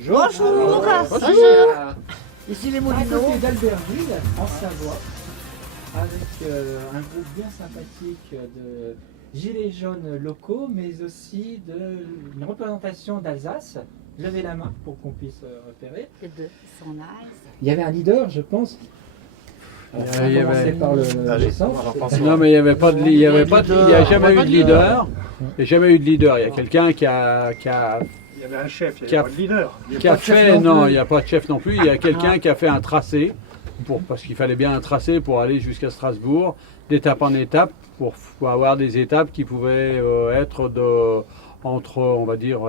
Bonjour. Bonjour. Ici les Moulineaux. À côté d'Albertville, en Savoie, avec un groupe bien sympathique de gilets jaunes locaux, mais aussi une représentation d'Alsace. Levez la main pour qu'on puisse repérer. Il y avait un leader, je pense. Alors, on va commencer par le centre. Non, mais il n'y avait pas de, il y avait pas de, il n'y a jamais eu de leader. Il n'y a jamais eu de leader. Il y a quelqu'un qui a Il y avait un chef, il n'y avait pas de leader. qui a fait, non, il n'y a pas de chef non plus. Il y a quelqu'un qui a fait un tracé, parce qu'il fallait bien un tracé pour aller jusqu'à Strasbourg, d'étape en étape, pour avoir des étapes qui pouvaient être entre, on va dire,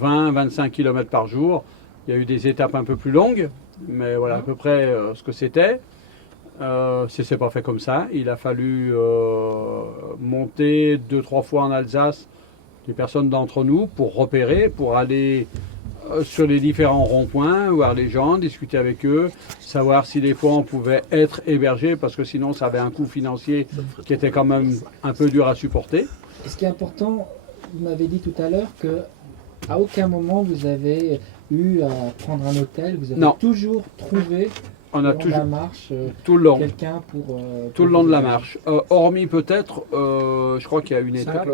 20-25 km par jour. Il y a eu des étapes un peu plus longues, mais voilà à peu près ce que c'était. C'est pas fait comme ça. Il a fallu monter 2-3 fois en Alsace des personnes d'entre nous pour repérer, pour aller sur les différents ronds-points, voir les gens, discuter avec eux, savoir si des fois on pouvait être hébergé, parce que sinon ça avait un coût financier qui était quand même un peu dur à supporter. Et ce qui est important, vous m'avez dit tout à l'heure que à aucun moment vous avez eu à prendre un hôtel, vous avez toujours trouvé on a toujours la marche, tout le long, quelqu'un pour tout le long de la marche, hormis peut-être, je crois qu'il y a une étape.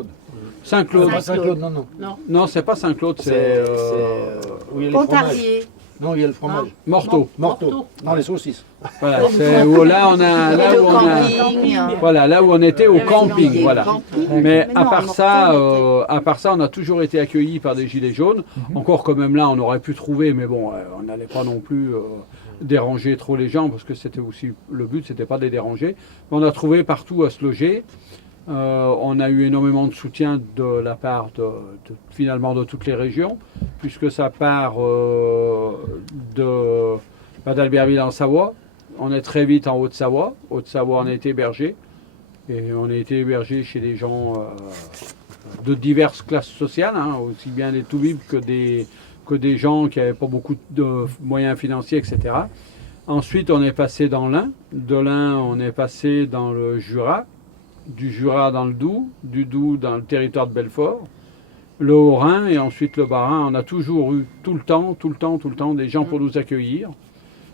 Saint-Claude. Saint-Claude, Non, c'est pas Saint-Claude, c'est où il y a les Pontarlier. Non, il y a le fromage. Morteau. Morteau. Non, les saucisses. Voilà, c'est où là on a, là où on était au camping, voilà. Mais à part ça, on a toujours été accueillis par des gilets jaunes. Encore quand même là, on aurait pu trouver, mais bon, on n'allait pas non plus déranger trop les gens, parce que c'était aussi le but, c'était pas de les déranger. Mais on a trouvé partout à se loger. On a eu énormément de soutien de la part finalement de toutes les régions, puisque ça part d'Albertville en Savoie. On est très vite en Haute-Savoie. Haute-Savoie, on a été hébergé. Et on a été hébergé chez des gens de diverses classes sociales, hein, aussi bien des toubibs que des gens qui n'avaient pas beaucoup de moyens financiers, etc. Ensuite, on est passé dans l'Ain. De l'Ain, on est passé dans le Jura. Du Jura dans le Doubs, du Doubs dans le territoire de Belfort, le Haut-Rhin et ensuite le Bas-Rhin. On a toujours eu tout le temps des gens pour nous accueillir,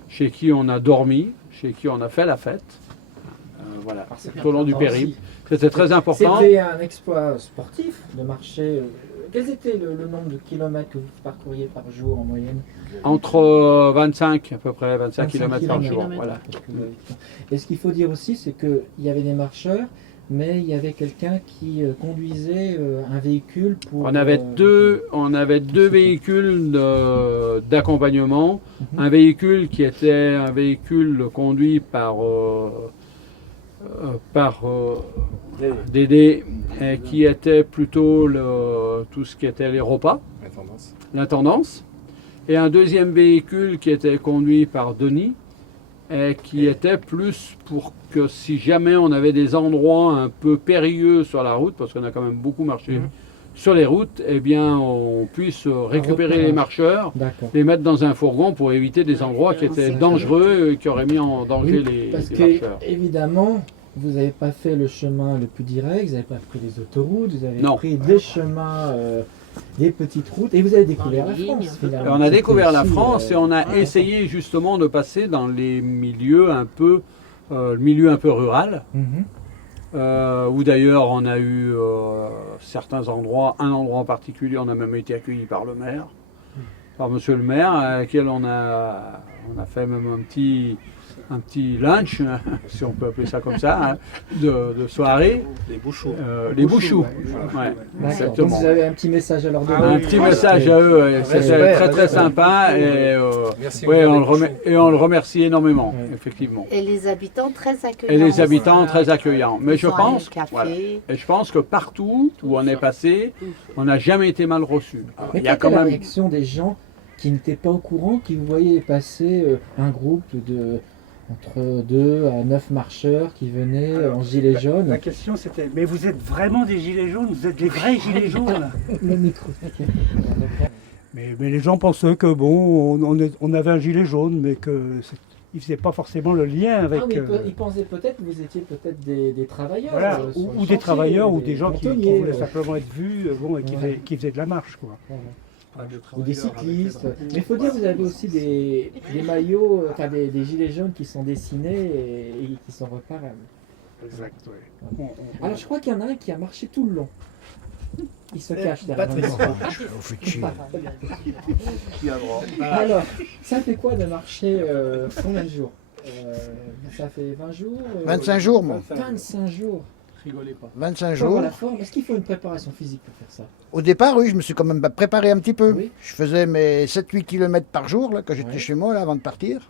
chez qui on a dormi, chez qui on a fait la fête, voilà, tout au long du périple. C'était très important. C'était un exploit sportif de marcher. Quel était le nombre de kilomètres que vous parcouriez par jour en moyenne? Entre 25, à peu près 25 km par jour. Voilà. Et ce qu'il faut dire aussi, c'est qu'il y avait des marcheurs, mais il y avait quelqu'un qui conduisait un véhicule pour... On avait deux véhicules d'accompagnement. Un véhicule qui était un véhicule conduit par Dédé, qui était plutôt tout ce qui était les repas, l'intendance. Et un deuxième véhicule qui était conduit par Denis, qui était plus pour que si jamais on avait des endroits un peu périlleux sur la route, parce qu'on a quand même beaucoup marché sur les routes, eh bien on puisse récupérer les marcheurs, les mettre dans un fourgon pour éviter des endroits qui étaient dangereux et qui auraient mis en danger les marcheurs. Évidemment, vous n'avez pas fait le chemin le plus direct, vous n'avez pas pris les autoroutes, vous avez pris des chemins, des petites routes, et vous avez découvert la France finalement. On a découvert la France et on a essayé justement de passer dans les milieux un peu, le milieu un peu rural, où d'ailleurs on a eu certains endroits, un endroit en particulier, on a même été accueilli par le maire, par monsieur le maire, à laquelle on a fait même un petit lunch, si on peut appeler ça comme ça, hein, de soirée. Les bouchous. Les bouchous. Ouais, donc vous avez un petit message à leur donner. Un petit message à eux, c'était très très sympa et on le remercie énormément, effectivement. Et les habitants très accueillants. Et les habitants très accueillants. Mais je pense, et je pense que partout où on est passé, on n'a jamais été mal reçu. Mais quelle était la réaction des gens qui n'étaient pas au courant, qui vous voyaient passer un groupe de entre 2 à 9 marcheurs qui venaient en gilets jaunes? La question c'était, mais vous êtes vraiment des gilets jaunes? Vous êtes des vrais gilets jaunes? Le micro. Mais les gens pensaient que bon, on avait un gilet jaune, mais qu'ils ne faisaient pas forcément le lien avec... Ils pensaient peut-être que vous étiez peut-être des travailleurs. Voilà, ou des travailleurs, ou des gens qui voulaient simplement être vus et qui faisaient de la marche, quoi. ou des cyclistes. Mais il faut dire que vous avez aussi des maillots, enfin des gilets jaunes qui sont dessinés et qui sont reparables. Exact, oui. Alors je crois qu'il y en a un qui a marché tout le long. Il se cache derrière Patrice. le On fait chier. Qui a droit. Alors, ça fait quoi de marcher combien de jours Ça fait 20 jours 25 jours, moi. 25 jours. Rigolez pas. 25 Pour avoir jours. la forme, est-ce qu'il faut une préparation physique pour faire ça? Au départ, oui, je me suis quand même préparé un petit peu. Oui. Je faisais mes 7-8 km par jour là, quand j'étais Ouais. chez moi là, avant de partir.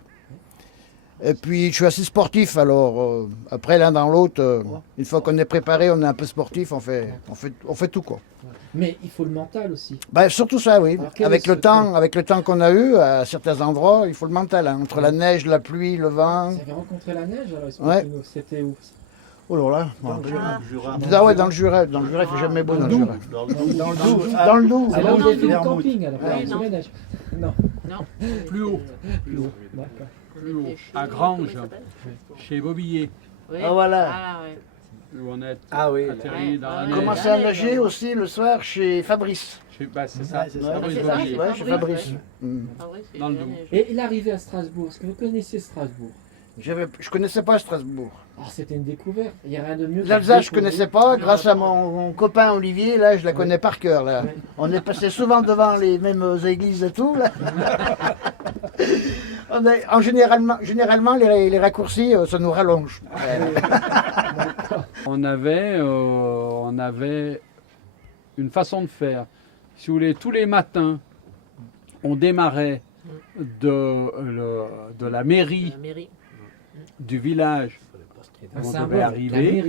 Et puis, je suis assez sportif, alors après, l'un dans l'autre, une fois qu'on est préparé, on est un peu sportif, on fait tout, quoi. Mais il faut le mental aussi. Ben, surtout ça, oui. Alors, quel est Avec le le temps qu'on a eu, à certains endroits, il faut le mental. Hein. Entre la neige, la pluie, le vent. Vous avez rencontré la neige alors Ouais. expliquez-nous, c'était où? Oh là là. Dans le Jura. Ah ouais, dans le Jura. Dans le Jura, il fait jamais beau dans le Jura. Dans le Doubs. Dans le Doubs. Ah, là, vous avez fait du Vermouth. camping alors. Oui, Sous non. la neige. Non. Plus haut. Plus haut. D'accord. Plus haut. À Granges, chez Bobillier, Oui. Ah, voilà. Ah, ouais. où on est Ah oui. atterri Ouais. dans la On On neige. commençait à nager aussi le soir chez Fabrice. C'est ça. Ouais, c'est ça. Fabrice C'est ça, Bobillier. Ouais, chez Fabrice. Mm. Ah ouais, c'est Dans le bien Doubs. neigé. Et l'arrivée à Strasbourg, est-ce que vous connaissez Strasbourg? Je connaissais pas Strasbourg. Alors c'était une découverte, il n'y a rien de mieux. que L'Alsace, je découvrir. connaissais pas. Grâce à mon copain Olivier, là, je la connais par cœur. Là. Ouais. On est passé souvent devant les mêmes églises et tout. Là. Généralement, les raccourcis, ça nous rallonge. On avait une façon de faire. Si vous voulez, tous les matins, on démarrait de la mairie La mairie. du village. Un On symbole, devait arriver.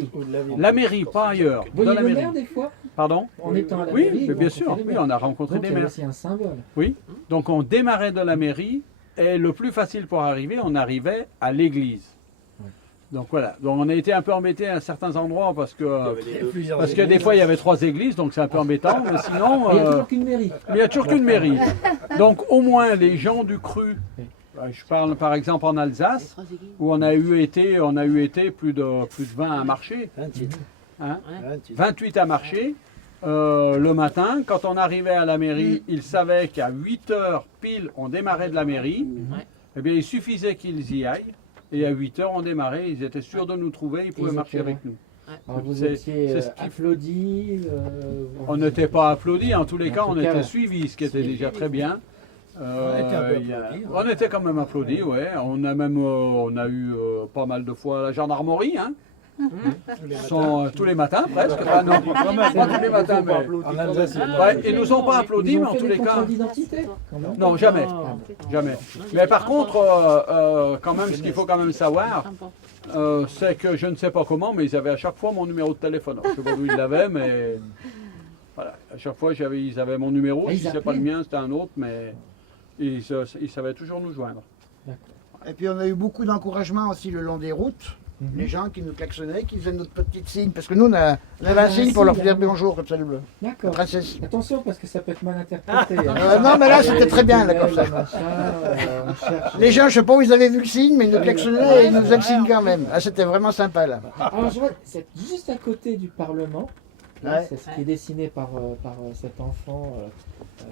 La mairie, pas ailleurs. Vous Dans voyez la le mairie. maire des fois, Pardon? en étant à la Oui, mairie. mais vous bien rencontrez sûr. le Oui, maire. on a rencontré Donc des il y a maires. aussi un symbole. Donc on démarrait de la mairie et le plus facile pour arriver, on arrivait à l'église. Ouais. Donc voilà. Donc on a été un peu embêté à certains endroits parce que Des des fois il y avait 3 églises, donc c'est un peu embêtant. Mais sinon, Il n'y a toujours qu'une mairie. il n'y a toujours qu'une mairie. Donc au moins les gens du cru. Je parle par exemple en Alsace où on a eu été plus de 20 à marcher, 28. hein, 28. 28 à marcher. Le matin, quand on arrivait à la mairie, ils savaient qu'à 8 heures pile, on démarrait de la mairie. Ouais. Eh bien, il suffisait qu'ils y aillent. Et à 8 heures, on démarrait. Ils étaient sûrs de nous trouver. Ils pouvaient marcher Exactement. avec nous. Alors vous C'est- étiez c'est ce qui- applaudi. On n'était pas applaudis. En tous les En cas, tout on cas, était suivis, ce qui était déjà très bien. On était un peu Il y a- applaudis, ouais. on était quand même applaudis, ouais. On a même eu pas mal de fois la gendarmerie, hein. Tous les matins presque. Enfin, non, pas tous les matins, mais. En Alsace, Ouais, ils nous ont pas applaudis, Ils mais ont en fait tous des les cas. contrôles d'identité quand même. Non, jamais. Ah, Jamais. Mais par contre, quand même, ce qu'il faut quand même savoir, c'est que je ne sais pas comment, mais ils avaient à chaque fois mon numéro de téléphone. Alors, je ne sais pas d'où ils l'avaient, mais voilà. À chaque fois, ils avaient mon numéro. Ah, ils Si ce n'est pas le appelaient. mien, c'était un autre, mais ils savaient toujours nous joindre. Et puis on a eu beaucoup d'encouragement aussi le long des routes. Mhm. Les gens qui nous klaxonnaient, qui faisaient notre petite signe. Parce que nous, on avait Ah, un signe pour leur signe, dire hein. bonjour, comme ça, le D'accord. princesse. Attention parce que ça peut être mal interprété. hein. Non, mais là, c'était très bien, là, comme ça. Machin, on cherche- Les gens, je sais pas où ils avaient vu le signe, mais ils nous klaxonnaient et ils nous faisaient le signe quand même. Ah, c'était vraiment sympa, là. Alors je vois, c'est juste à côté du Parlement. Là, Ouais. c'est ce qui est dessiné par cet enfant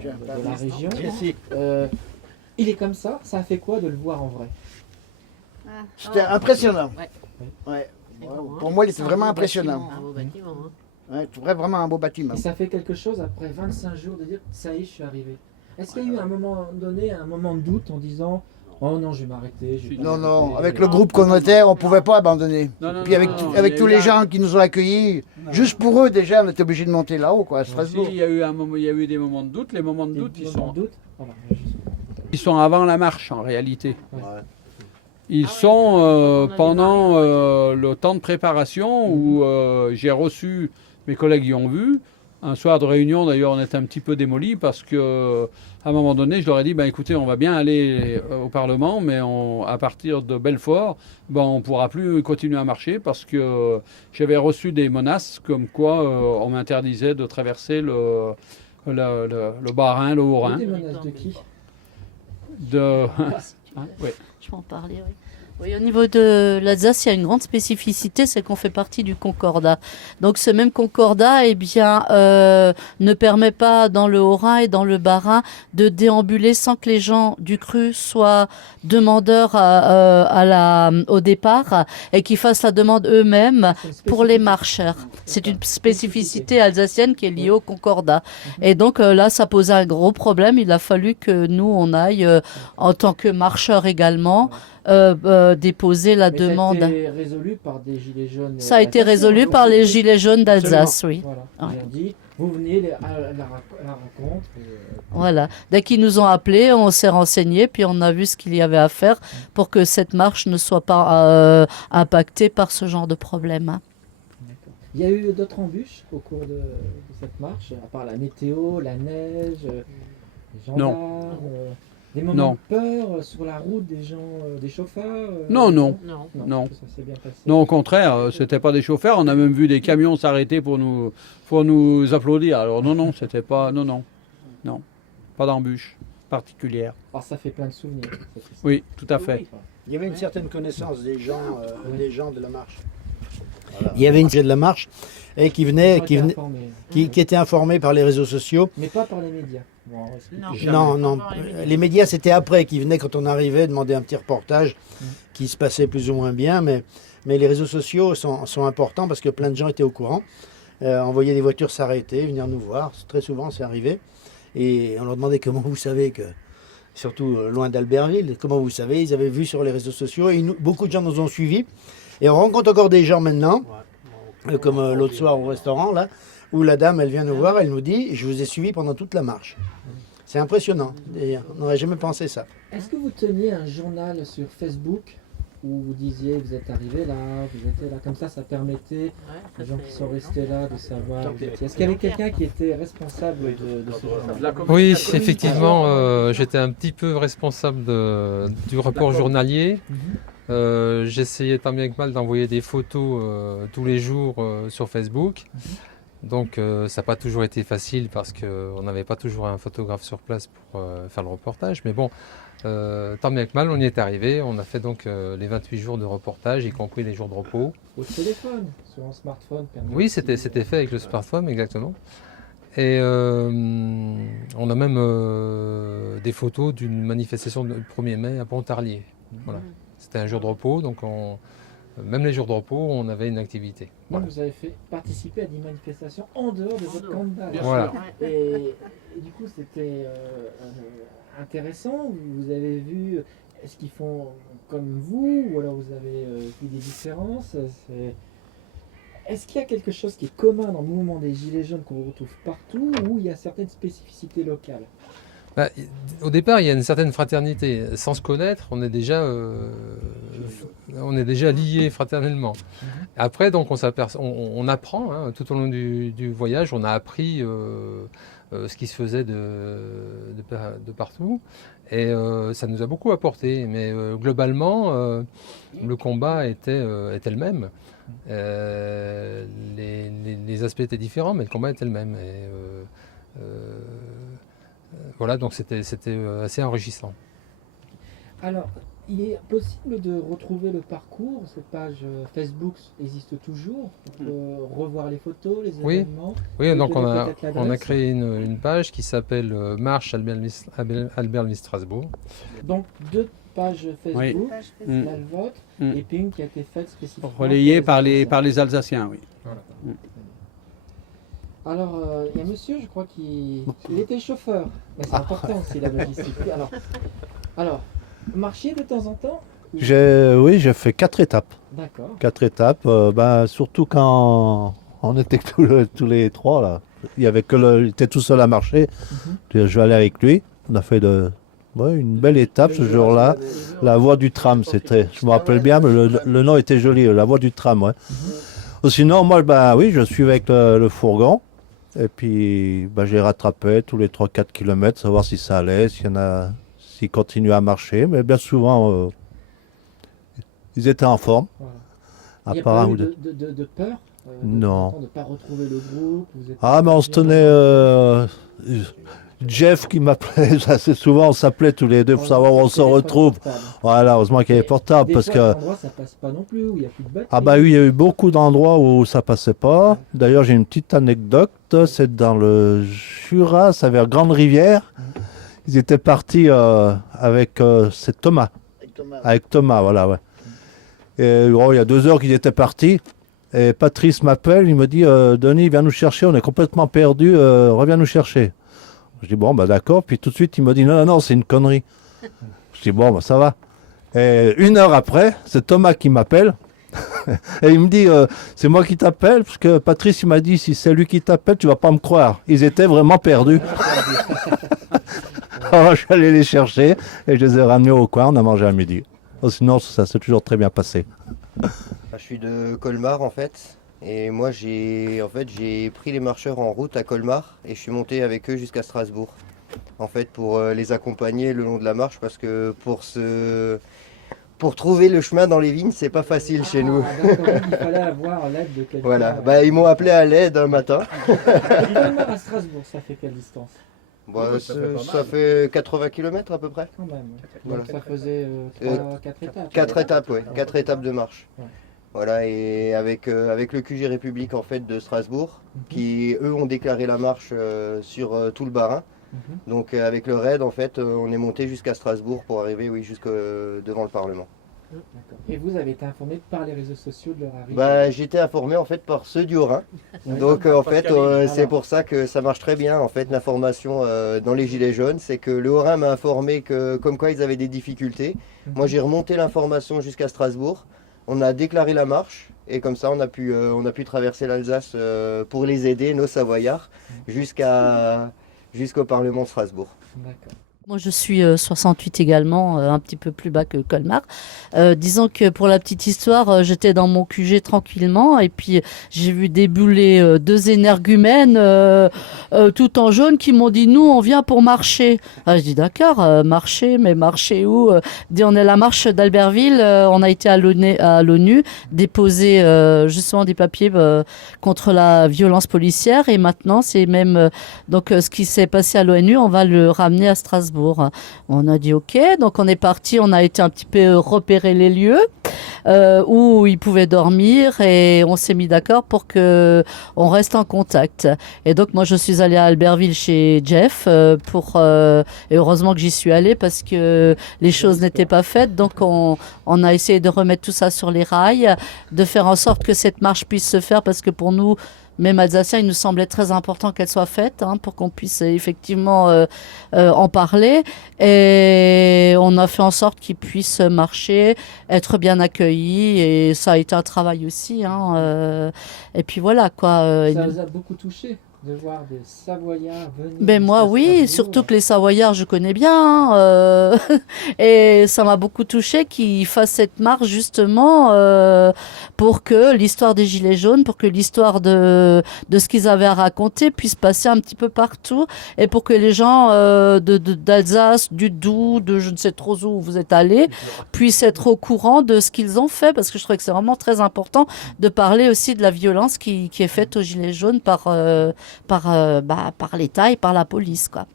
Tiens, de la région. Jesse. Il est comme ça. Ça a fait quoi de le voir en vrai? C'était impressionnant. Ouais. Ouais. C'est beau, hein. Pour moi, il était C'est un vraiment beau impressionnant. Un beau bâtiment. Hein. Ouais, vraiment un beau bâtiment. Et ça fait quelque chose après 25 jours de dire ça y est, je suis arrivé. Est-ce qu'il y a eu un moment donné, un moment de doute en disant oh non, je vais m'arrêter. je vais pas Non, non, m'arrêter. avec le groupe qu'on était, on pouvait pas abandonner. Non, non, Puis avec, non, non, avec il y a tous eu les un- gens qui nous ont accueillis, juste pour eux déjà, on était obligé de monter là-haut, quoi, à Si, Strasbourg. il y a eu un moment, il y a eu des moments de doute. Les moments de Des doute, moments de doute Voilà, ils sont avant la marche en réalité. Ouais. Ils Ah ouais, sont on a pendant démarré. le temps de préparation où j'ai reçu, mes collègues y ont vu, un soir de réunion d'ailleurs on était un petit peu démolis parce que à un moment donné je leur ai dit ben, écoutez on va bien aller au Parlement mais à partir de Belfort ben, on ne pourra plus continuer à marcher parce que j'avais reçu des menaces comme quoi on m'interdisait de traverser le Bas-Rhin, le Haut-Rhin. Des menaces de qui? De... Hein, ouais. Je peux en parler, oui. Oui, au niveau de l'Alsace, il y a une grande spécificité, c'est qu'on fait partie du Concordat. Donc ce même Concordat, eh bien, ne permet pas dans le Haut-Rhin et dans le Bas-Rhin de déambuler sans que les gens du cru soient demandeurs au départ et qu'ils fassent la demande eux-mêmes pour les marcheurs. C'est une spécificité alsacienne qui est liée au Concordat. Et donc là, ça posait un gros problème. Il a fallu que nous, on aille en tant que marcheurs également déposer la demande. Ça a été résolu par des gilets jaunes. Ça a été résolu par les gilets jaunes d'Alsace, oui. Voilà. Ouais. Ils ont dit, vous venez à la rencontre. Voilà. Dès qu'ils nous ont appelés, on s'est renseigné, puis on a vu ce qu'il y avait à faire pour que cette marche ne soit pas impactée par ce genre de problème. Hein. Il y a eu d'autres embûches au cours de cette marche, à part la météo, la neige, les gendarmes, des moments de peur sur la route des gens, des chauffeurs. Non. Ça s'est bien passé. Non, au contraire, c'était pas des chauffeurs. On a même vu des camions s'arrêter pour nous applaudir. Alors non, c'était pas, non, pas d'embûche particulière. Alors ça fait plein de souvenirs. Oui, tout à fait. Il y avait une certaine connaissance des gens de la marche. Voilà. Il y avait une de la marche et qui était informé par les réseaux sociaux. Mais pas par les médias. Non. Les médias, c'était après qui venaient quand on arrivait demander un petit reportage qui se passait plus ou moins bien. Mais les réseaux sociaux sont importants parce que plein de gens étaient au courant. Envoyer des voitures s'arrêter, venir nous voir. Très souvent, c'est arrivé. Et on leur demandait comment vous savez que, surtout loin d'Albertville, comment vous savez, ils avaient vu sur les réseaux sociaux. Et beaucoup de gens nous ont suivis. Et on rencontre encore des gens maintenant, comme l'autre soir au restaurant, là, où la dame, elle vient nous voir, elle nous dit « Je vous ai suivi pendant toute la marche ». C'est impressionnant. Et on n'aurait jamais pensé ça. Est-ce que vous teniez un journal sur Facebook où vous disiez vous êtes arrivé là, vous étiez là, comme ça permettait aux gens qui sont restés là de savoir où vous étiez. Est-ce qu'il y avait quelqu'un qui était responsable de ce journal? Oui, effectivement, j'étais un petit peu responsable du rapport journalier. J'essayais tant bien que mal d'envoyer des photos tous les jours sur Facebook. Donc ça n'a pas toujours été facile parce qu'on n'avait pas toujours un photographe sur place pour faire le reportage. Mais bon, tant bien que mal, on y est arrivé. On a fait donc les 28 jours de reportage, y compris les jours de repos. Au téléphone, sur un smartphone. Oui, c'était fait avec le smartphone, exactement. Et on a même des photos d'une manifestation du 1er mai à Pontarlier. Voilà. C'était un jour de repos, donc même les jours de repos, on avait une activité. Voilà. Vous avez participé à des manifestations en dehors de votre camp de base. Voilà. Et du coup, c'était intéressant. Vous avez vu, est-ce qu'ils font comme vous, ou alors vous avez vu des différences? Est-ce qu'il y a quelque chose qui est commun dans le mouvement des Gilets jaunes qu'on retrouve partout, ou il y a certaines spécificités locales? Au départ, il y a une certaine fraternité. Sans se connaître, on est déjà liés fraternellement. Après, donc, on apprend hein, tout au long du voyage. On a appris ce qui se faisait de partout. Et ça nous a beaucoup apporté. Mais globalement, le combat était le même. Les aspects étaient différents, mais le combat était le même. Et, voilà, donc c'était assez enrichissant. Alors, il est possible de retrouver le parcours. Cette page Facebook existe toujours. On peut revoir les photos, les événements. Oui, donc on a créé une page qui s'appelle Marche Albertville-Strasbourg. Donc 2 pages Facebook, la vôtre, et puis une qui a été faite spécifiquement. Relayée par les Alsaciens, oui. Voilà. Alors, il y a monsieur, je crois, il était chauffeur. Mais c'est important aussi la logistique. Alors, marcher de temps en temps? Oui, j'ai fait 4 étapes. D'accord. 4 étapes, surtout quand on était tous les 3 là. Il était tout seul à marcher. Je vais aller avec lui. On a fait une belle étape ce jour-là. La voie du tram, je me rappelle bien, mais le nom était joli, la voie du tram. Ouais. Sinon, moi, je suis avec le fourgon. Et puis, j'ai rattrapé tous les 3-4 km, savoir si ça allait, s'ils continuaient à marcher. Mais bien souvent, ils étaient en forme. Voilà. Il n'y a pas eu de peur non. De ne pas retrouver le groupe? Mais on se tenait... Jeff qui m'appelait assez souvent, on s'appelait tous les deux pour savoir où on se retrouve. Voilà, heureusement qu'il y avait portable parce que... ça passe pas non plus, où il y a plus de batterie. Ah bah oui, il y a eu beaucoup d'endroits où ça passait pas. D'ailleurs, j'ai une petite anecdote, c'est dans le Jura, c'est vers Grande Rivière. Ils étaient partis avec c'est Thomas. Avec Thomas, voilà, ouais. Et il y a 2 heures qu'ils étaient partis. Et Patrice m'appelle, il me dit Denis, viens nous chercher, on est complètement perdus, reviens nous chercher. Je dis bon, bah d'accord. Puis tout de suite, il me dit non, c'est une connerie. Je dis bon, bah ça va. Et 1 heure après, c'est Thomas qui m'appelle. Et il me dit c'est moi qui t'appelle, parce que Patrice, il m'a dit si c'est lui qui t'appelle, tu vas pas me croire. Ils étaient vraiment perdus. Alors je suis allé les chercher et je les ai ramenés au coin, on a mangé à midi. Sinon, ça s'est toujours très bien passé. Je suis de Colmar en fait, et moi j'ai pris les marcheurs en route à Colmar et je suis monté avec eux jusqu'à Strasbourg. En fait, pour les accompagner le long de la marche, parce que pour trouver le chemin dans les vignes, c'est pas facile chez nous. Il fallait avoir l'aide de quelqu'un. Voilà, ils m'ont appelé à l'aide un matin. Du Colmar à Strasbourg, ça fait quelle distance? Ça fait 80 km à peu près. Quand même. Voilà. Donc ça faisait 4 étapes. 4 étapes, oui. 4 étapes de marche. Ouais. Voilà, et avec le QG République en fait de Strasbourg, qui eux ont déclaré la marche sur tout le Bas-Rhin. Donc avec le raid en fait, on est monté jusqu'à Strasbourg pour arriver jusque devant le Parlement. Et vous avez été informé par les réseaux sociaux de leur arrivée? J'ai été informé en fait par ceux du Haut-Rhin. Donc en fait c'est pour ça que ça marche très bien en fait l'information dans les Gilets jaunes, c'est que le Haut-Rhin m'a informé que comme quoi ils avaient des difficultés. Moi j'ai remonté l'information jusqu'à Strasbourg, on a déclaré la marche et comme ça on a pu traverser l'Alsace pour les aider, nos Savoyards, jusqu'au Parlement de Strasbourg. D'accord. Moi, je suis 68 également, un petit peu plus bas que Colmar. Disons que pour la petite histoire, j'étais dans mon QG tranquillement et puis j'ai vu débouler 2 énergumènes tout en jaune qui m'ont dit « Nous, on vient pour marcher ». Je dis « D'accord, marcher, mais marcher où ?» Dit « On est à la marche d'Albertville, on a été à l'ONU déposer justement des papiers contre la violence policière et maintenant, c'est même donc ce qui s'est passé à l'ONU, on va le ramener à Strasbourg. On a dit ok, donc on est parti, on a été un petit peu repérer les lieux où ils pouvaient dormir et on s'est mis d'accord pour que on reste en contact. Et donc moi je suis allée à Albertville chez Jeff et heureusement que j'y suis allée parce que les choses n'étaient pas faites. Donc on a essayé de remettre tout ça sur les rails, de faire en sorte que cette marche puisse se faire parce que pour nous, même Alsaciens, il nous semblait très important qu'elle soit faite pour qu'on puisse effectivement en parler. Et on a fait en sorte qu'ils puissent marcher, être bien accueillis. Et ça a été un travail aussi. Et puis voilà quoi. Ça vous a beaucoup touché de voir des Savoyards venir. Ben moi oui, surtout que les Savoyards je connais bien et ça m'a beaucoup touché qu'ils fassent cette marche justement pour que l'histoire des Gilets jaunes, pour que l'histoire de ce qu'ils avaient à raconter puisse passer un petit peu partout et pour que les gens d'Alsace, du Doubs, de je ne sais trop où vous êtes allés, puissent être au courant de ce qu'ils ont fait parce que je trouve que c'est vraiment très important de parler aussi de la violence qui est faite aux Gilets jaunes par l'État et par la police, quoi.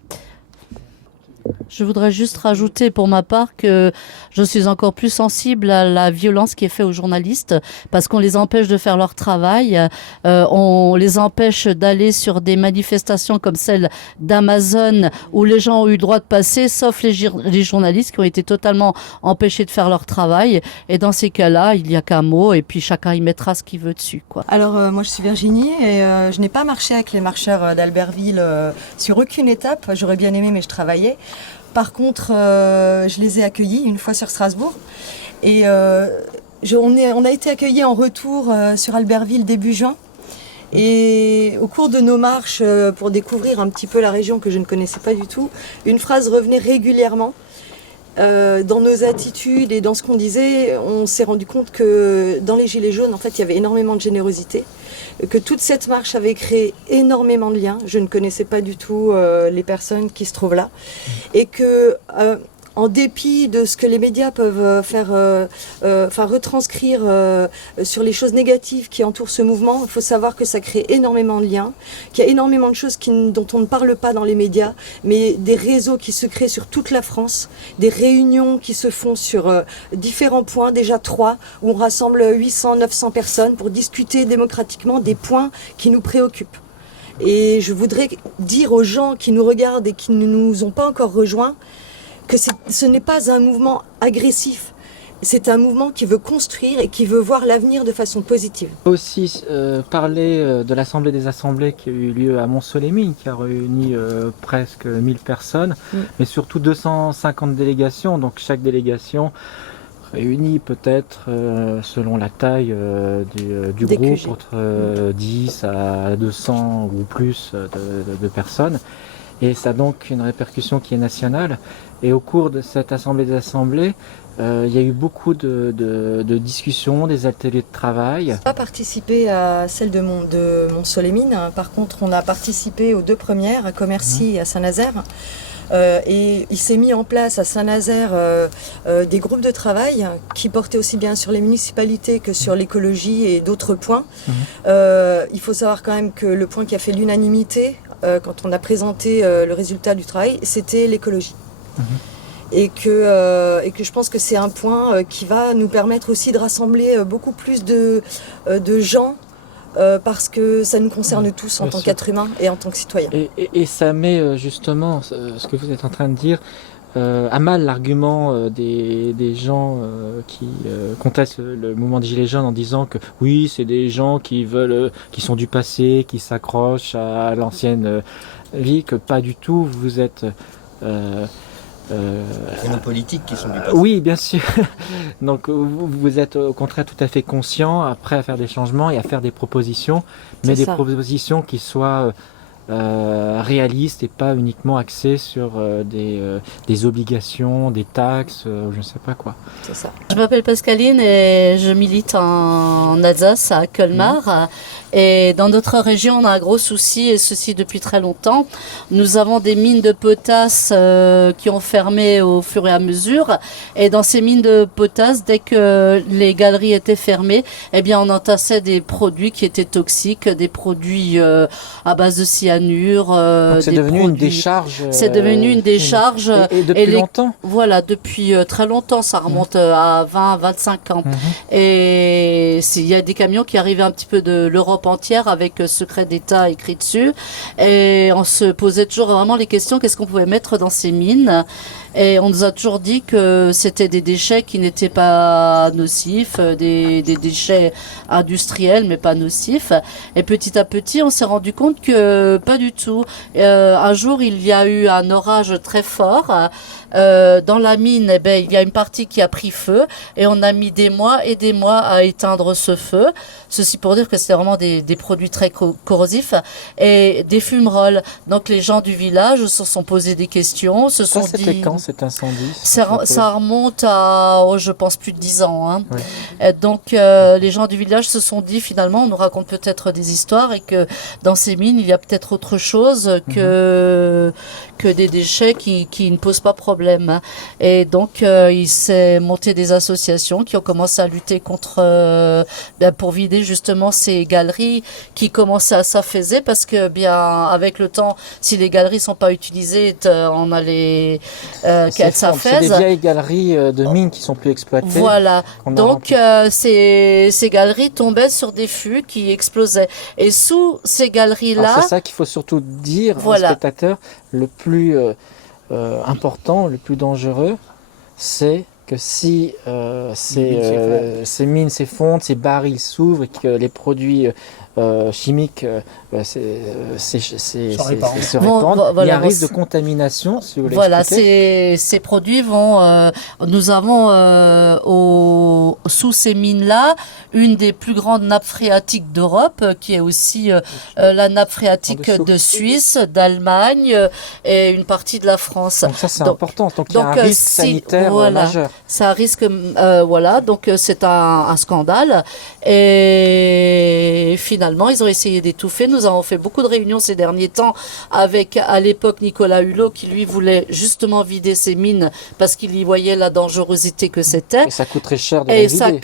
Je voudrais juste rajouter pour ma part que je suis encore plus sensible à la violence qui est faite aux journalistes parce qu'on les empêche de faire leur travail, on les empêche d'aller sur des manifestations comme celle d'Amazon où les gens ont eu le droit de passer sauf les journalistes qui ont été totalement empêchés de faire leur travail et dans ces cas-là il n'y a qu'un mot et puis chacun y mettra ce qu'il veut dessus, quoi. Alors moi je suis Virginie et je n'ai pas marché avec les marcheurs d'Albertville sur aucune étape, j'aurais bien aimé mais je travaillais. Par contre, je les ai accueillis une fois sur Strasbourg et on a été accueillis en retour sur Albertville début juin. Et au cours de nos marches pour découvrir un petit peu la région que je ne connaissais pas du tout, une phrase revenait régulièrement. Dans nos attitudes et dans ce qu'on disait, on s'est rendu compte que dans les Gilets jaunes, en fait, il y avait énormément de générosité, que toute cette marche avait créé énormément de liens. Je ne connaissais pas du tout les personnes qui se trouvent là, et que en dépit de ce que les médias peuvent retranscrire sur les choses négatives qui entourent ce mouvement, il faut savoir que ça crée énormément de liens, qu'il y a énormément de choses dont on ne parle pas dans les médias, mais des réseaux qui se créent sur toute la France, des réunions qui se font sur différents points, déjà 3, où on rassemble 800, 900 personnes pour discuter démocratiquement des points qui nous préoccupent. Et je voudrais dire aux gens qui nous regardent et qui ne nous ont pas encore rejoints que ce n'est pas un mouvement agressif. C'est un mouvement qui veut construire et qui veut voir l'avenir de façon positive. On peut aussi parler de l'Assemblée des Assemblées qui a eu lieu à Mont-Soleil-Mines, qui a réuni presque 1000 personnes, mais surtout 250 délégations. Donc chaque délégation réunit peut-être, selon la taille du groupe, entre 10 à 200 ou plus de personnes. Et ça a donc une répercussion qui est nationale. Et au cours de cette Assemblée des Assemblées, il y a eu beaucoup de discussions, des ateliers de travail. On n'a pas participé à celle de Mont-Soleil-Mines. Par contre, on a participé aux 2 premières, à Commercy et à Saint-Nazaire. Et il s'est mis en place à Saint-Nazaire des groupes de travail qui portaient aussi bien sur les municipalités que sur l'écologie et d'autres points. Il faut savoir quand même que le point qui a fait l'unanimité quand on a présenté le résultat du travail, c'était l'écologie. Et que je pense que c'est un point qui va nous permettre aussi de rassembler beaucoup plus de gens parce que ça nous concerne tous en tant qu'êtres humains et en tant que citoyens. Et ça met justement ce que vous êtes en train de dire à mal l'argument des gens qui contestent le mouvement des Gilets jaunes en disant que oui, c'est des gens qui sont du passé, qui s'accrochent à l'ancienne vie, que pas du tout. Vous êtes C'est nos politiques qui sont du passé. Oui, bien sûr. Donc vous êtes au contraire tout à fait conscient, prêt à faire des changements et à faire des propositions, mais des propositions qui soient réalistes et pas uniquement axées sur des obligations, des taxes, je ne sais pas quoi. C'est ça. Je m'appelle Pascaline et je milite en Alsace, à Colmar. Et dans notre région, on a un gros souci, et ceci depuis très longtemps. Nous avons des mines de potasse qui ont fermé au fur et à mesure. Et dans ces mines de potasse, dès que les galeries étaient fermées, eh bien, on entassait des produits qui étaient toxiques, des produits à base de cyanure. Donc c'est devenu une décharge. C'est devenu une décharge. Et depuis longtemps. Voilà, depuis très longtemps. Ça remonte à 20, 25 ans. Et il y a des camions qui arrivaient un petit peu de l'Europe entière avec secret d'État écrit dessus, et on se posait toujours vraiment les questions, qu'est-ce qu'on pouvait mettre dans ces mines, et on nous a toujours dit que c'était des déchets qui n'étaient pas nocifs, des déchets industriels mais pas nocifs, et petit à petit on s'est rendu compte que pas du tout. Un jour il y a eu un orage très fort dans la mine, il y a une partie qui a pris feu et on a mis des mois et des mois à éteindre ce feu. Ceci pour dire que c'était vraiment des produits très corrosifs et des fumerolles. Donc les gens du village se sont posés des questions, se sont dit... C'était quand cet incendie? Ça remonte à, je pense, plus de 10 ans. Hein. Et donc les gens du village se sont dit, finalement, on nous raconte peut-être des histoires et que dans ces mines, il y a peut-être autre chose que des déchets qui ne posent pas problème. Et donc il s'est monté des associations qui ont commencé à lutter contre pour vider justement ces galeries qui commençaient à s'affaisser, parce que bien avec le temps, si les galeries sont pas utilisées, on a qu'elles s'affaissent. C'est des vieilles galeries de mines qui sont plus exploitées. Voilà. Donc ces galeries tombaient sur des fûts qui explosaient. Et sous ces galeries-là, c'est ça qu'il faut surtout dire aux spectateurs. Le plus important, le plus dangereux, c'est que si ces mines s'effondrent, ces barils s'ouvrent et que les produits chimiques se répandent, il y a un risque de contamination. Si vous voilà, ces produits vont... nous avons sous ces mines-là une des plus grandes nappes phréatiques d'Europe, qui est aussi la nappe phréatique de Suisse, d'Allemagne et une partie de la France. Donc ça, c'est important. Donc il y a un risque sanitaire majeur. C'est un risque... voilà, donc c'est un scandale. Et finalement, finalement, ils ont essayé d'étouffer. Nous avons fait beaucoup de réunions ces derniers temps avec, à l'époque, Nicolas Hulot, qui lui voulait justement vider ces mines parce qu'il y voyait la dangerosité que c'était. Et ça coûterait cher de et les vider.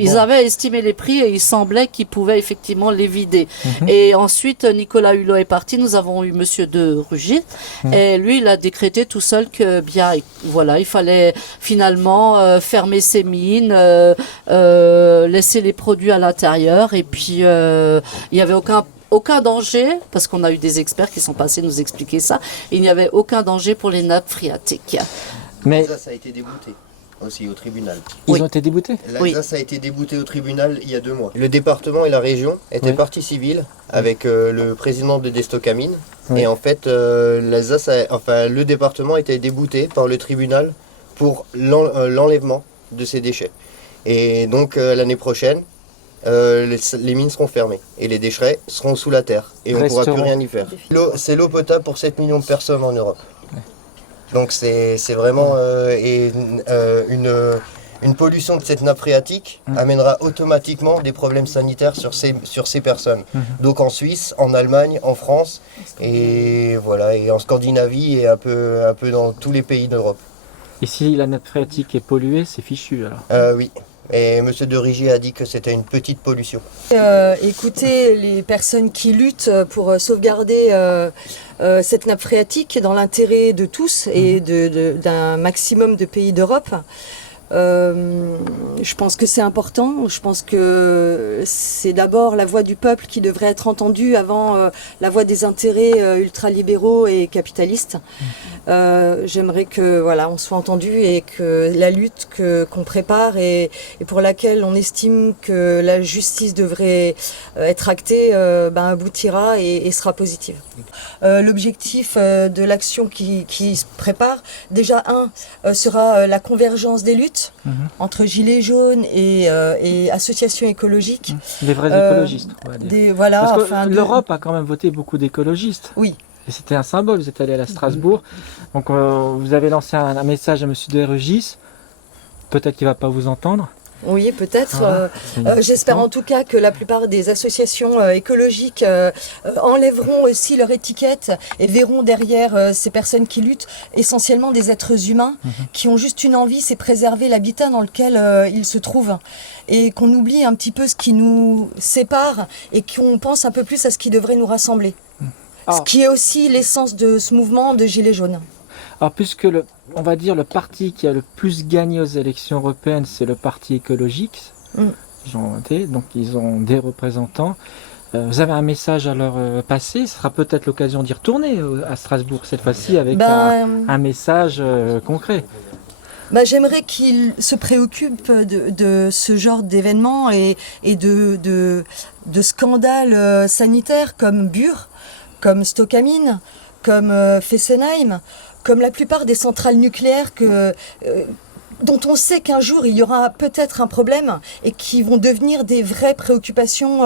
Ils bon. avaient estimé les prix et il semblait qu'ils pouvaient effectivement les vider. Et ensuite, Nicolas Hulot est parti. Nous avons eu Monsieur de Rugy. Et lui, il a décrété tout seul que, bien, voilà, il fallait finalement fermer ces mines, laisser les produits à l'intérieur. Et puis, il n'y avait aucun danger, parce qu'on a eu des experts qui sont passés nous expliquer ça, il n'y avait aucun danger pour les nappes phréatiques. Mais ça a été débouté aussi au tribunal. Ils ont été déboutés? L'Alsace a été débouté au tribunal il y a 2 mois. Le département et la région étaient partie civile avec le président de Destocamine. Et en fait, le département a été débouté par le tribunal pour l'enlèvement de ces déchets. Et donc l'année prochaine, les mines seront fermées et les déchets seront sous la terre et on ne pourra plus rien y faire. C'est l'eau potable pour 7 millions de personnes en Europe. Donc c'est vraiment une pollution de cette nappe phréatique amènera automatiquement des problèmes sanitaires sur ces personnes. Donc en Suisse, en Allemagne, en France et voilà, et en Scandinavie et un peu dans tous les pays d'Europe. Et si la nappe phréatique est polluée, c'est fichu alors? Oui. Et M. de Rugy a dit que c'était une petite pollution. Écoutez, les personnes qui luttent pour sauvegarder cette nappe phréatique dans l'intérêt de tous et d'un maximum de pays d'Europe, je pense que c'est important. Je pense que c'est d'abord la voix du peuple qui devrait être entendue avant la voix des intérêts ultralibéraux et capitalistes. J'aimerais que voilà, on soit entendu et que la lutte qu'on prépare et pour laquelle on estime que la justice devrait être actée aboutira et sera positive. L'objectif de l'action qui se prépare, déjà sera la convergence des luttes entre Gilets jaunes et associations écologiques. Les vrais écologistes. On va dire. Parce que l'Europe a quand même voté beaucoup d'écologistes. Oui. Et c'était un symbole, vous êtes allé à Strasbourg, donc vous avez lancé un message à M. de Rugis, peut-être qu'il ne va pas vous entendre. Oui, peut-être. J'espère en tout cas que la plupart des associations écologiques enlèveront aussi leur étiquette et verront derrière ces personnes qui luttent essentiellement des êtres humains qui ont juste une envie, c'est préserver l'habitat dans lequel ils se trouvent. Et qu'on oublie un petit peu ce qui nous sépare et qu'on pense un peu plus à ce qui devrait nous rassembler. Ce qui est aussi l'essence de ce mouvement de Gilets jaunes. Alors puisque on va dire le parti qui a le plus gagné aux élections européennes, c'est le parti écologique. Donc ils ont des représentants. Vous avez un message à leur passer. Ce sera peut-être l'occasion d'y retourner à Strasbourg cette fois-ci avec un message concret. J'aimerais qu'ils se préoccupent de ce genre d'événements et de scandales sanitaires comme Bure, comme Stocamine, comme Fessenheim, comme la plupart des centrales nucléaires dont on sait qu'un jour il y aura peut-être un problème et qui vont devenir des vraies préoccupations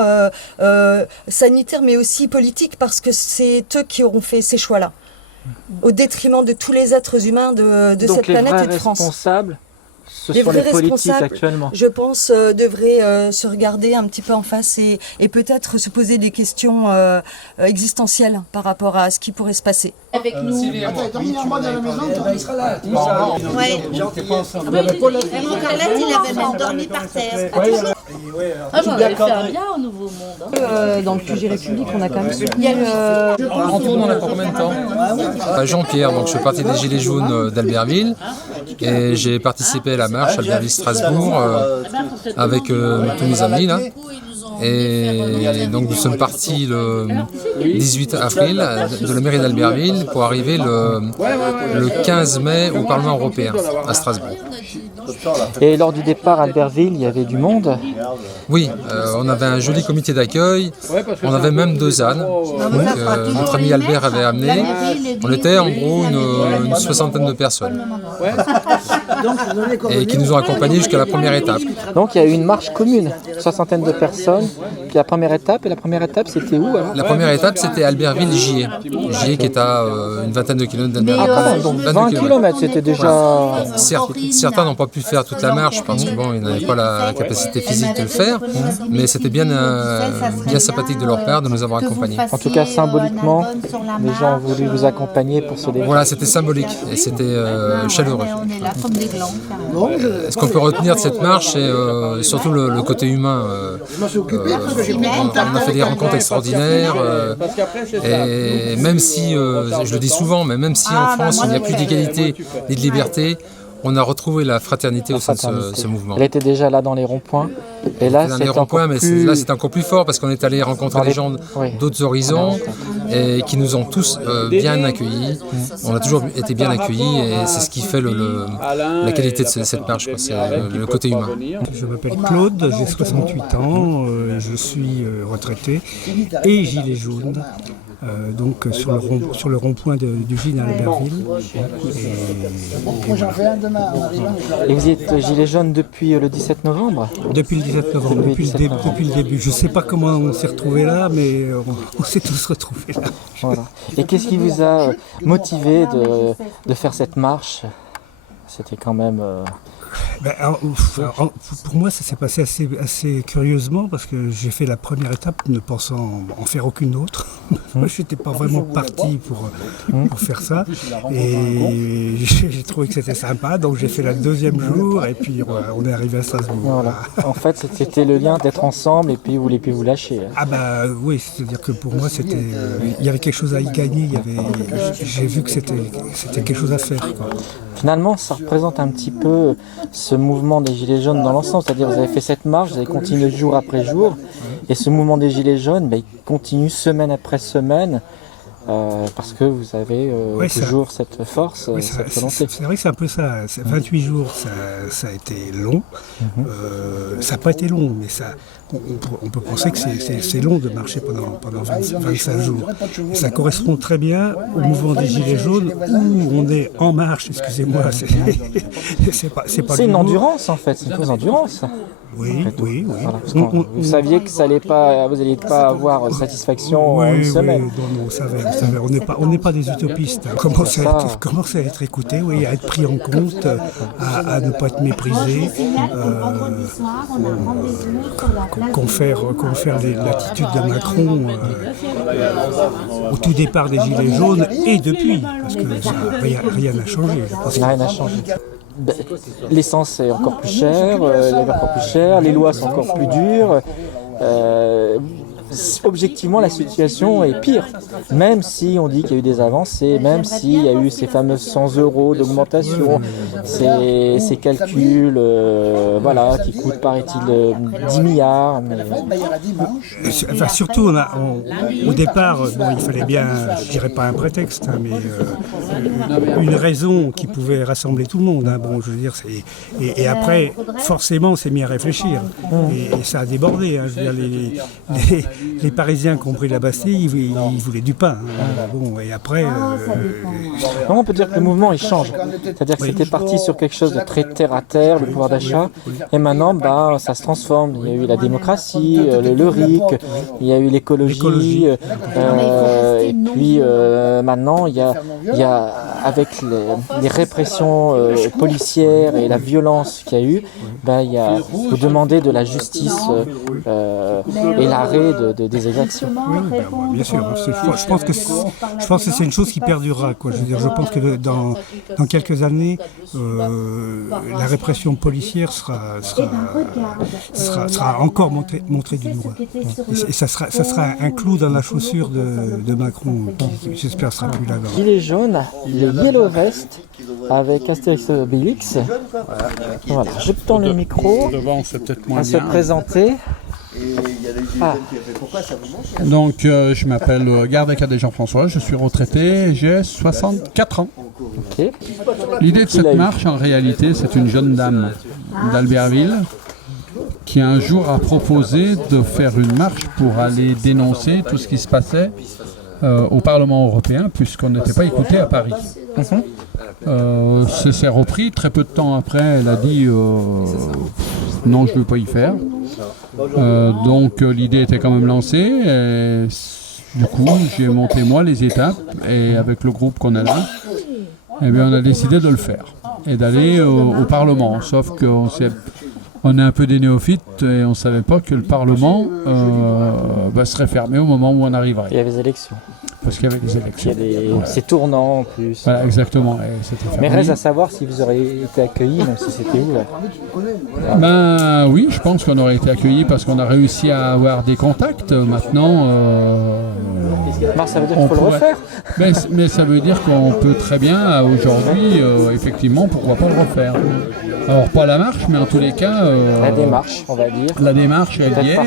sanitaires mais aussi politiques parce que c'est eux qui auront fait ces choix-là, au détriment de tous les êtres humains de cette planète et de France. Responsables, ce les sont vrais les politiques responsables, actuellement. je pense, devraient se regarder un petit peu en face et peut-être se poser des questions existentielles par rapport à ce qui pourrait se passer. Avec nous. Moi dans la maison, il sera là. Oui. Mon collègue, il avait même dormi par terre. J'en avais fait un bien au Nouveau Monde. Dans le QG République, on a quand même soutenu. On tourne, on a pour combien de temps? Jean-Pierre, donc je fais partie des Gilets jaunes d'Albertville et j'ai participé à la marche Albertville-Strasbourg avec tous mes amis là. Et donc nous sommes partis le 18 avril de la mairie d'Albertville pour arriver le 15 mai au Parlement européen à Strasbourg. Et lors du départ à Albertville, il y avait du monde? Oui, on avait un joli comité d'accueil, on avait même 2 ânes, donc notre ami Albert avait amené, on était en gros une 60aine de personnes, et qui nous ont accompagnés jusqu'à la première étape. Donc il y a eu une marche commune, 60aine de personnes qui la première étape. Et la première étape, c'était où alors? La première étape, c'était Albertville-Gier. Gier qui est à une vingtaine de kilomètres d'Albertville. Ah, quand même, donc 20 km, c'était déjà... Certains n'ont pas pu faire toute la marche parce que bon, ils n'avaient pas la capacité physique de le faire, mais c'était bien sympathique de leur part de nous avoir accompagnés. En tout cas, symboliquement, les gens ont voulu vous accompagner pour ce défi. Voilà, c'était symbolique et c'était chaleureux. Ce qu'on peut retenir de cette marche, c'est surtout le côté humain. On a fait des rencontres extraordinaires et même si, je le dis souvent, mais même si en France il n'y a plus d'égalité ni de liberté, on a retrouvé la fraternité au sein de ce mouvement. Elle était déjà là dans les ronds-points. Et là, c'est encore plus... là, c'est encore plus fort parce qu'on est allé rencontrer des gens d'autres horizons et qui nous ont tous bien accueillis. On a toujours été bien accueillis et c'est ce qui fait la qualité de cette marche, c'est le côté humain. Je m'appelle Claude, j'ai 68 ans, je suis retraité et gilet jaune. Donc sur le rond-point d'Ugine à Albertville. Et vous êtes gilet jaune depuis le 17 novembre? Depuis le 17 novembre, depuis le début. Je ne sais pas comment on s'est retrouvés là, mais on s'est tous retrouvés là. Voilà. Et qu'est-ce qui vous a motivé de faire cette marche? C'était quand même... pour moi, ça s'est passé assez curieusement parce que j'ai fait la première étape ne pensant en faire aucune autre. Moi, je n'étais pas vraiment parti pour faire ça. Et j'ai trouvé que c'était sympa, donc j'ai fait le deuxième jour et puis on est arrivé à Strasbourg. Voilà. En fait, c'était le lien d'être ensemble et puis vous voulez plus vous lâcher. Ah bah oui, c'est-à-dire que pour moi, il y avait quelque chose à y gagner. J'ai vu que c'était quelque chose à faire, quoi. Finalement, ça représente un petit peu ce mouvement des Gilets jaunes dans l'ensemble, c'est-à-dire vous avez fait cette marche, vous avez continué jour après jour, et ce mouvement des Gilets jaunes, il continue semaine après semaine, parce que vous avez toujours cette force, cette volonté. C'est vrai que c'est un peu ça, 28 jours, ça a été long, ça n'a pas été long, mais on peut penser que c'est long de marcher pendant 25 jours. Et ça correspond très bien au mouvement des Gilets jaunes où on est en marche, excusez-moi, c'est pas une endurance en fait, c'est une fausse endurance. Oui. Voilà, vous saviez que vous n'alliez pas avoir satisfaction en une semaine. Oui, on savait, on n'est pas des utopistes. Commencer à être écouté, à être pris en compte, à ne pas être méprisé, confère l'attitude de Macron au tout départ des Gilets jaunes et depuis, parce que rien n'a changé. Rien n'a changé. L'essence est encore plus chère, les lois sont encore plus dures. Objectivement, la situation est pire, même si on dit qu'il y a eu des avancées, même s'il y a eu ces fameux 100 € d'augmentation, ces calculs qui coûtent, paraît-il, 10 milliards. Enfin, surtout, au départ, il fallait bien, je dirais pas un prétexte, mais une raison qui pouvait rassembler tout le monde. Je veux dire, et après, forcément, on s'est mis à réfléchir, et ça a débordé. Je veux dire, les Parisiens qui ont pris la Bastille, ils voulaient du pain. Et après... On peut dire que le mouvement, il change. C'est-à-dire que c'était parti sur quelque chose de très terre-à-terre, le pouvoir d'achat, et maintenant, ça se transforme. Il y a eu la démocratie, le RIC, il y a eu l'écologie, et puis maintenant, il y a avec les répressions policières et la violence qu'il y a eu, vous demandez de la justice et l'arrêt des exactions. Bien sûr. Je pense que c'est une chose qui perdurera. Je veux dire, je pense que dans quelques années, la répression policière sera encore montrée du doigt. Et ça sera un clou dans la chaussure de Macron, qui j'espère sera plus là. Gilets jaunes, les Yellow Vest, avec Astérix Obélix. Voilà, je tends le micro à se présenter. Donc, je m'appelle Gardec Jean-François, je suis retraité, j'ai 64 ans. Okay. L'idée de cette marche, en réalité, c'est une jeune dame d'Albertville qui un jour a proposé de faire une marche pour aller dénoncer tout ce qui se passait au Parlement européen, puisqu'on n'était pas écouté à Paris. C'est repris, très peu de temps après, elle a dit non, je ne veux pas y faire. Donc l'idée était quand même lancée. Et du coup, j'ai monté moi les étapes et avec le groupe qu'on a là, eh bien, on a décidé de le faire et d'aller au Parlement. Sauf qu'on est un peu des néophytes et on ne savait pas que le Parlement serait fermé au moment où on arriverait. Il y avait des élections. Parce qu'il y avait des élections. Voilà. C'est tournant en plus. Voilà, exactement. Mais reste à savoir si vous auriez été accueillis, même si c'était ouvert. Ben oui, je pense qu'on aurait été accueillis parce qu'on a réussi à avoir des contacts. Maintenant, ça veut dire qu'il faut le refaire. Mais ça veut dire qu'on peut très bien, aujourd'hui, effectivement, pourquoi pas le refaire. Alors pas la marche, mais en tous les cas... la démarche, on va dire. La démarche, elle y est.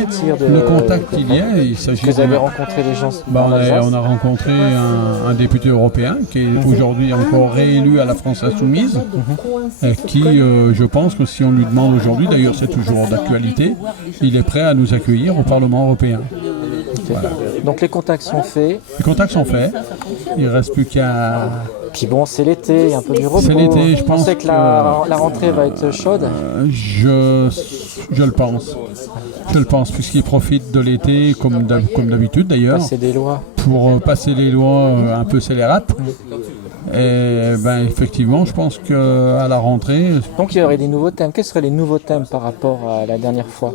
Le contact, il y est. Il s'agit vous avez rencontré des gens on a rencontré un député européen qui est aujourd'hui encore réélu à la France Insoumise, et qui, je pense que si on lui demande aujourd'hui, d'ailleurs c'est toujours d'actualité, il est prêt à nous accueillir au Parlement européen. Voilà. Donc les contacts sont faits. Les contacts sont faits. Il ne reste plus qu'à... Puis bon, c'est l'été, il y a un peu du repos. C'est l'été, je pense. On sait que la rentrée va être chaude. Je le pense. Je le pense, puisqu'ils profitent de l'été, comme d'habitude d'ailleurs. Passer des lois. Pour passer les lois un peu scélérates. Et ben effectivement, je pense qu'à la rentrée... Donc il y aurait des nouveaux thèmes. Quels seraient les nouveaux thèmes par rapport à la dernière fois ?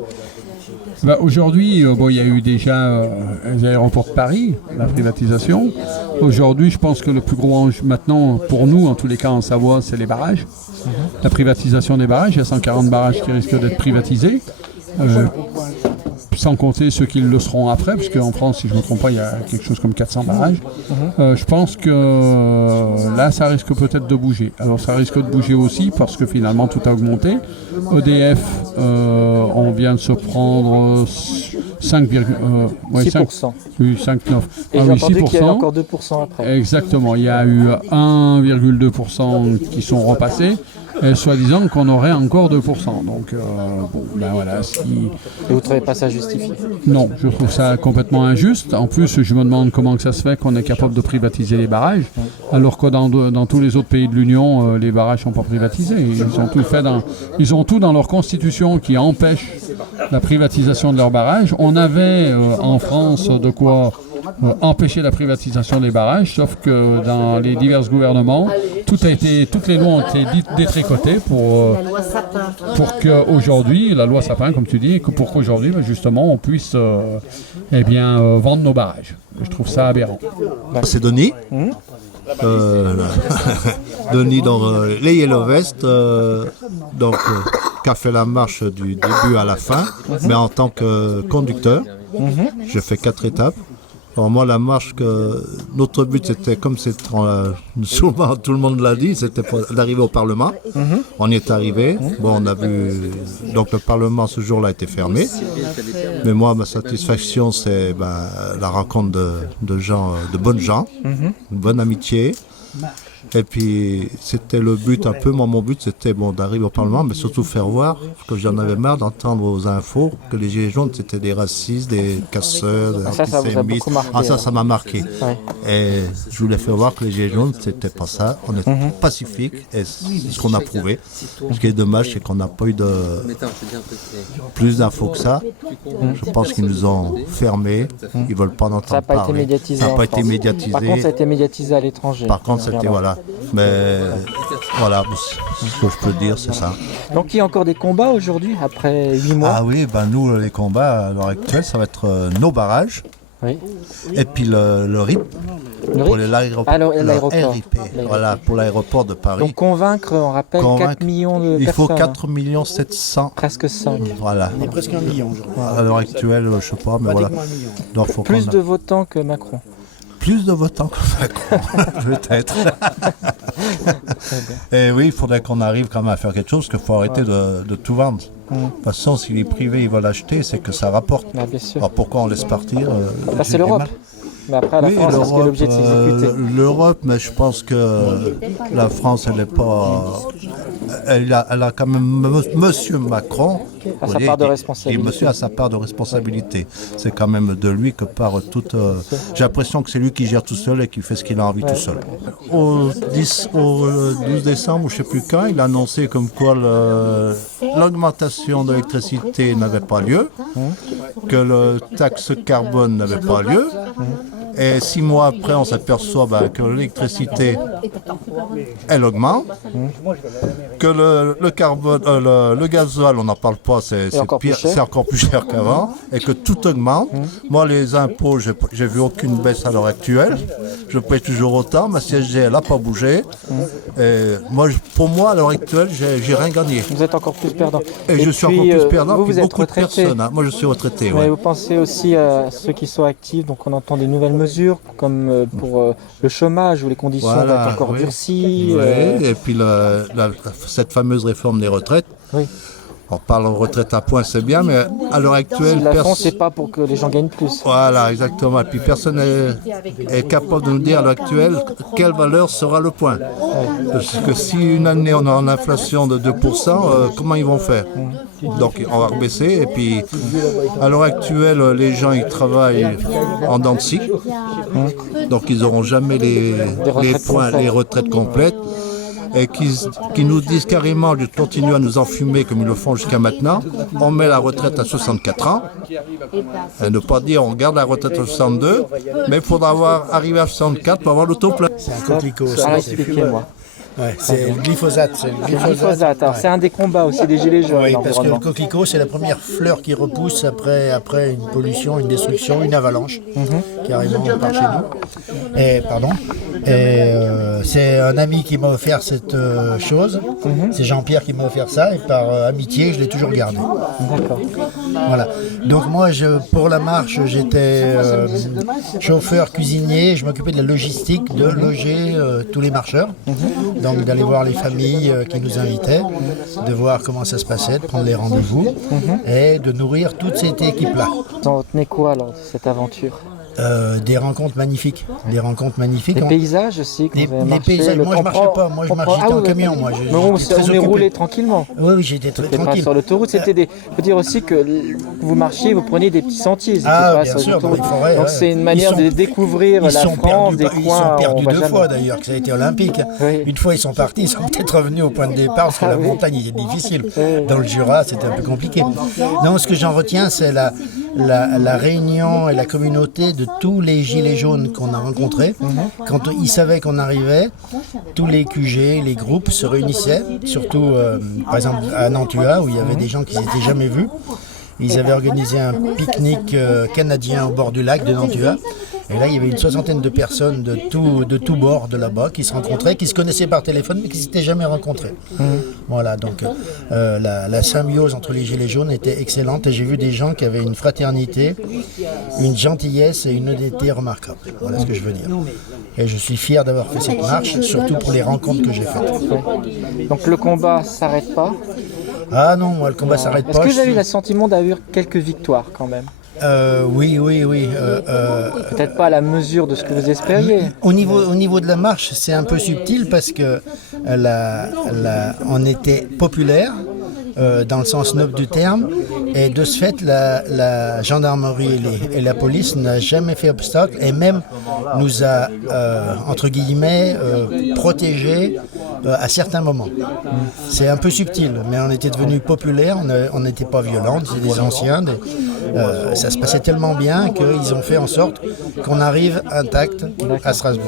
Aujourd'hui, il y a eu déjà les aéroports de Paris, la privatisation. Aujourd'hui, je pense que le plus gros enjeu maintenant, pour nous, en tous les cas en Savoie, c'est les barrages. La privatisation des barrages, il y a 140 barrages qui risquent d'être privatisés. Sans compter ceux qui le seront après, parce qu'en France, si je ne me trompe pas, il y a quelque chose comme 400 barrages. Je pense que là, ça risque peut-être de bouger. Alors ça risque de bouger aussi parce que finalement, tout a augmenté. EDF, on vient de se prendre 6%. Oui, 5,9. Et j'ai entendu qu'il y avait encore 2% après. Exactement, il y a eu 1,2% qui sont repassés. Et soi-disant qu'on aurait encore 2%. Donc, voilà. Et vous ne trouvez pas ça justifié ? Non, je trouve ça complètement injuste. En plus, je me demande comment que ça se fait qu'on est capable de privatiser les barrages, alors que dans tous les autres pays de l'Union, les barrages ne sont pas privatisés. Ils ont tout dans leur constitution qui empêche la privatisation de leurs barrages. On avait en France de quoi empêcher la privatisation des barrages, sauf que dans les divers gouvernements, toutes les lois ont été détricotées pour qu'aujourd'hui, la loi Sapin, comme tu dis, pour qu'aujourd'hui, justement, on puisse vendre nos barrages. Je trouve ça aberrant. C'est Denis. Denis dans les Yellow Vest, qui a fait la marche du début à la fin, mais en tant que conducteur. J'ai fait 4 étapes. Alors moi, la marche, notre but, c'était, comme souvent tout le monde l'a dit, c'était d'arriver au Parlement. On y est arrivé. Bon, on a vu... Donc le Parlement, ce jour-là, était fermé. Mais moi, ma satisfaction, c'est la rencontre de gens, de bonnes gens, une bonne amitié. Et puis, c'était le but un peu, mon but, c'était d'arriver au Parlement, mais surtout faire voir, parce que j'en avais marre d'entendre aux infos que les Gilets jaunes, c'était des racistes, des casseurs, des antisémites. Ça m'a marqué. Ouais. Et je voulais faire voir que les Gilets jaunes, c'était pas ça. On est pacifique, et c'est ce qu'on a prouvé. Ce qui est dommage, c'est qu'on n'a pas eu plus d'infos que ça. Je pense qu'ils nous ont fermés. Ils veulent pas en entendre parler. Ça n'a pas été médiatisé. Par contre, ça a été médiatisé à l'étranger. Par contre, c'était Mais voilà, ce que je peux dire, c'est ça. Donc il y a encore des combats aujourd'hui, après 8 mois ? Ah oui, nous, les combats à l'heure actuelle, ça va être nos barrages. Oui. Et puis le RIP, pour l'aéroport. RIP, voilà, pour l'aéroport de Paris. Donc convaincre, on rappelle, 4 millions de personnes. Il faut 4 700 000. Presque 5. Voilà. Et presque 1 million, je crois. À l'heure actuelle, je ne sais pas, mais voilà. Donc, plus de votants que Macron. Plus de votants que Macron, peut-être. Et oui, il faudrait qu'on arrive quand même à faire quelque chose, parce qu'il faut arrêter de tout vendre. De toute façon, si les privés ils veulent acheter, c'est que ça rapporte. Bien sûr. Alors pourquoi on laisse partir c'est l'Europe. Mais après, la France, est-ce qu'elle est obligée de s'exécuter? L'Europe, mais je pense que la France, elle n'est pas... Elle a quand même Monsieur Macron à sa part de responsabilité. Monsieur a sa part de responsabilité. C'est quand même de lui que part toute... J'ai l'impression que c'est lui qui gère tout seul et qui fait ce qu'il a envie tout seul. Au 12 décembre, je ne sais plus quand, il a annoncé comme quoi l'augmentation de l'électricité n'avait pas lieu, que le taxe carbone n'avait pas lieu. Et 6 mois après, on s'aperçoit que l'électricité, elle augmente, que le carbone, le gasoil, on n'en parle pas, c'est encore plus cher qu'avant, et que tout augmente. Moi, les impôts, j'ai vu aucune baisse à l'heure actuelle. Je paye toujours autant. Ma CSG, elle n'a pas bougé. Et moi, pour moi, à l'heure actuelle, j'ai rien gagné. Vous êtes encore plus perdant. Et je suis encore plus perdant que beaucoup de personnes. Moi, je suis retraité. Mais vous pensez aussi à ceux qui sont actifs, donc on entend des nouvelles mesures, comme pour le chômage, où les conditions vont être encore durcies. Oui, et puis cette fameuse réforme des retraites. Oui. On parle de retraite à points, c'est bien, mais à l'heure actuelle... La France, c'est pas pour que les gens gagnent plus. Voilà, exactement. Et puis personne n'est capable de nous dire à l'heure actuelle quelle valeur sera le point. Parce que si une année on a une inflation de 2%, comment ils vont faire? Donc on va rebaisser. Et puis à l'heure actuelle, les gens ils travaillent en dents de scie. Donc ils n'auront jamais les points, les retraites complètes. Et qui nous disent carrément de continuer à nous enfumer comme ils le font jusqu'à maintenant. On met la retraite à 64 ans. Et ne pas dire on garde la retraite à 62, mais il faudra arriver à 64 pour avoir l'auto-plein. C'est un coquelicot, ça. Expliquez-moi. Ouais, c'est le glyphosate. C'est un des combats aussi des Gilets jaunes. Oui, parce que le coquelicot, c'est la première fleur qui repousse après une pollution, une destruction, une avalanche qui arrive par chez nous. Et c'est un ami qui m'a offert cette chose. C'est Jean-Pierre qui m'a offert ça et par amitié, je l'ai toujours gardé. D'accord. Voilà. Donc moi, pour la marche, j'étais chauffeur, cuisinier. Je m'occupais de la logistique, de loger tous les marcheurs. Donc d'aller voir les familles qui nous invitaient, de voir comment ça se passait, de prendre les rendez-vous et de nourrir toute cette équipe-là. Vous en retenez quoi alors, de cette aventure? Des rencontres magnifiques. Des paysages aussi que vous avez marché. Les paysages, moi je ne marchais pas, moi je marchais en camion. Moi, on est roulé tranquillement. Oui, j'étais très tranquille. Pas sur l'autoroute, il faut dire aussi que vous marchiez, vous preniez des petits sentiers. Ah, bien sûr, dans les forêts. Donc c'est une manière de découvrir la France, des coins. Ils sont perdus 2 fois d'ailleurs, que ça a été olympique. Une fois ils sont partis, ils sont peut-être revenus au point de départ parce que la montagne était difficile. Dans le Jura, c'était un peu compliqué. Non, ce que j'en retiens, c'est la réunion et la communauté de tous les gilets jaunes qu'on a rencontrés. Quand ils savaient qu'on arrivait, tous les QG, les groupes se réunissaient, surtout par exemple à Nantua où il y avait des gens qui ne s'étaient jamais vus. Ils avaient organisé un pique-nique canadien au bord du lac de Nantua. Et là, il y avait une 60aine de personnes de tous bords de là-bas qui se rencontraient, qui se connaissaient par téléphone, mais qui ne s'étaient jamais rencontrés. Voilà, donc la symbiose entre les Gilets jaunes était excellente. Et j'ai vu des gens qui avaient une fraternité, une gentillesse et une honnêteté remarquable. Voilà ce que je veux dire. Et je suis fier d'avoir fait cette marche, surtout pour les rencontres que j'ai faites. Donc le combat ne s'arrête pas? Ah non, moi le combat ne s'arrête pas. Est-ce que vous avez eu le sentiment d'avoir quelques victoires quand même? Oui. Peut-être pas à la mesure de ce que vous espériez. Au niveau de la marche, c'est un peu subtil parce que on était populaire. Dans le sens noble du terme, et de ce fait, la gendarmerie et la police n'a jamais fait obstacle et même nous a, entre guillemets, protégés à certains moments. C'est un peu subtil, mais on était devenus populaires, on n'était pas violents, c'est des anciens, ça se passait tellement bien qu'ils ont fait en sorte qu'on arrive intact à Strasbourg.